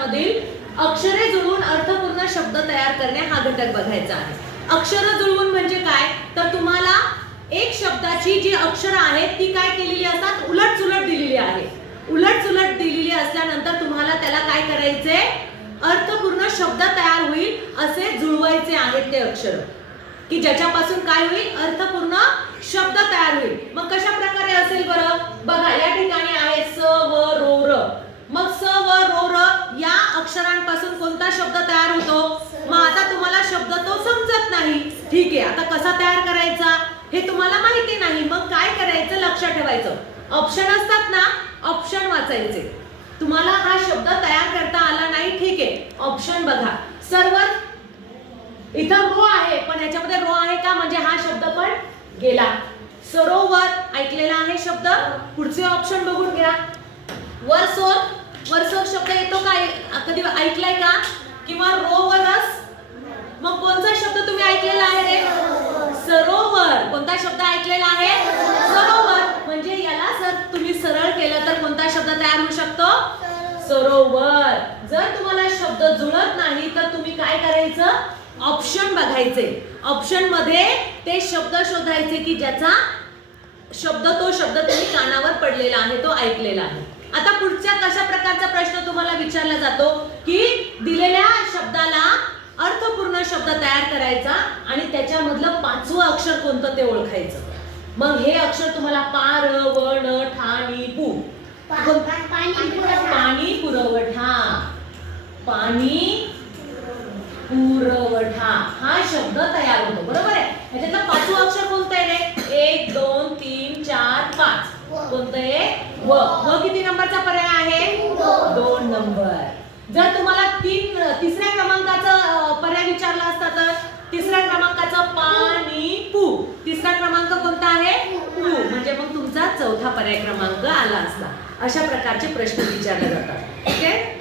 अक्षरांमधील अक्षरे जुळवून अर्थपूर्ण शब्द तयार करणे हा घटक बघायचा आहे. अक्षर जुळवून म्हणजे काय, तर तुम्हाला एक शब्दाची जी अक्षर आहेत ती काय केलेली असतात, उलट सुलट दिलेली आहे. उलट सुलट दिलेली असल्यानंतर तुम्हाला त्याला काय करायचे, अर्थपूर्ण शब्द तयार होईल असे जुळवायचे आहेत ते अक्षर, की ज्याच्यापासून काय होईल, अर्थपूर्ण शब्द तयार होईल. मग कशा प्रकारे असेल बरं, बघा या ठिकाणी आहे स व रो र. मग स व रो र या अक्षरांपासून कोणता शब्द तयार होतो. मग आता तुम्हाला शब्द तो समजत नाही, ठीक आहे, आता कसा तयार करायचा हे तुम्हाला माहिती नाही. मग काय करायचं, लक्षात ठेवायचं, ऑप्शन असतात ना, ऑप्शन वाचायचे. तुम्हाला हा शब्द तयार करता आला नाही, ठीक आहे, ऑप्शन बघा. सर्व इथं रो आहे पण याच्यामध्ये रो आहे का, म्हणजे हा शब्द पण गेला. सरोवर ऐकलेला आहे शब्द, पुढचे ऑप्शन बघून घ्या. वरसोर, वरसोर शब्द येतो का, कधी ऐकलाय का, किंवा रो व रस. मग कोणता शब्द तुम्ही ऐकलेला आहे रे, सरोवर. कोणता शब्द ऐकलेला आहे, सरोवर. म्हणजे याला जर तुम्ही सरळ केलं तर कोणता शब्द तयार होऊ शकतो, सरोवर. जर तुम्हाला शब्द जुळत नाही तर तुम्ही काय करायचं, ऑप्शन बघायचे. ऑप्शन मध्ये ते शब्द शोधायचे की ज्याचा शब्द, तो शब्द तुम्ही कानावर पडलेला आहे, तो ऐकलेला आहे. आता पुढच्या कशा प्रकारचा प्रश्न तुम्हाला विचारला जातो, की दिलेल्या शब्दाला अर्थपूर्ण शब्द तयार करायचा आणि त्याच्यामधलं पाचवं अक्षर कोणतं ते ओळखायचं. मग हे अक्षर तुम्हाला पा र व न ठा नी पू. पाणी पुरवठा, पाणी पुरवठा हा शब्द तयार होतो, बरोबर आहे. ह्याच्यातलं पाचवं अक्षर कोणतं आहे रे, 1 2 3 4 5. कोणतं आहे, व. व किती नंबरचा पर्याय आहे, 2 नंबर. जर तुम्हाला तिसऱ्या क्रमांकाचा पर्याय विचारला असता तर तिसऱ्या क्रमांकाचं पाणी पू. तिसरा क्रमांक कोणता आहे, पू, म्हणजे मग तुमचा चौथा पर्याय क्रमांक आला असता. अशा प्रकारचे प्रश्न विचारले जातात, ठीक आहे.